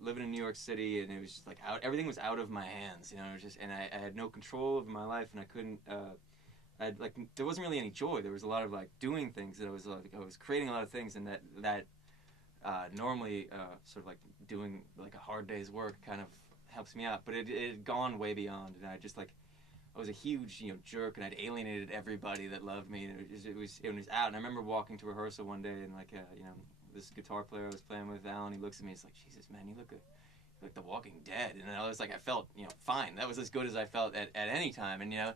living in New York City, and it was just like everything was out of my hands, you know. It was just, and I had no control over my life, and I couldn't. Like there wasn't really any joy. There was a lot of like doing things that I was creating a lot of things, and that normally sort of like doing like a hard day's work kind of helps me out, but it had gone way beyond, and I just like I was a huge, you know, jerk, and I'd alienated everybody that loved me. And it was out. And I remember walking to rehearsal one day, and like, you know, this guitar player I was playing with, Alan, he looks at me. He's like, "Jesus, man, you look like The Walking Dead." And I was like, I felt, you know, fine. That was as good as I felt at any time. And you know,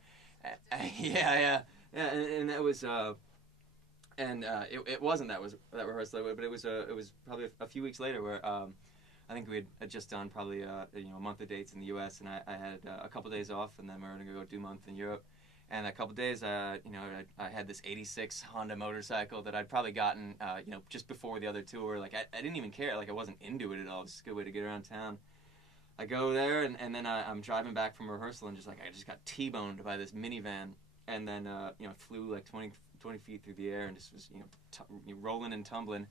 yeah, and that was. It wasn't that rehearsal, but it was probably a few weeks later where I think we had just done probably you know, a month of dates in the U.S. and I had a couple days off, and then we were gonna go do a month in Europe. And a couple days, you know, I had this '86 Honda motorcycle that I'd probably gotten, you know, just before the other tour. Like I didn't even care. Like I wasn't into it at all. It was just a good way to get around town. I go there, and then I'm driving back from rehearsal, and just like I just got T-boned by this minivan, and then you know, flew like 20 feet through the air, and just was, you know, rolling and tumbling,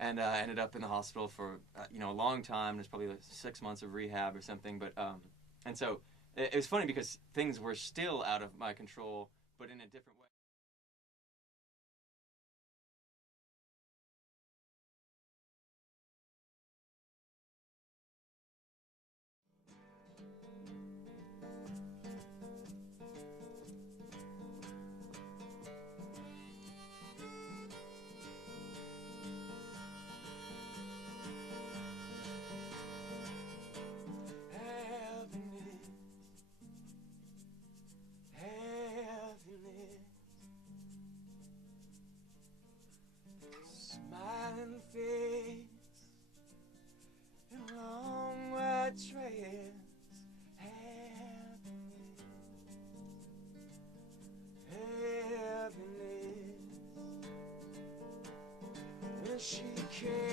and ended up in the hospital for you know, a long time. There's probably like 6 months of rehab or something. But and so it was funny because things were still out of my control, but in a different way. Happiness, happiness, smiling face and long white trails. Happiness, happiness. When she came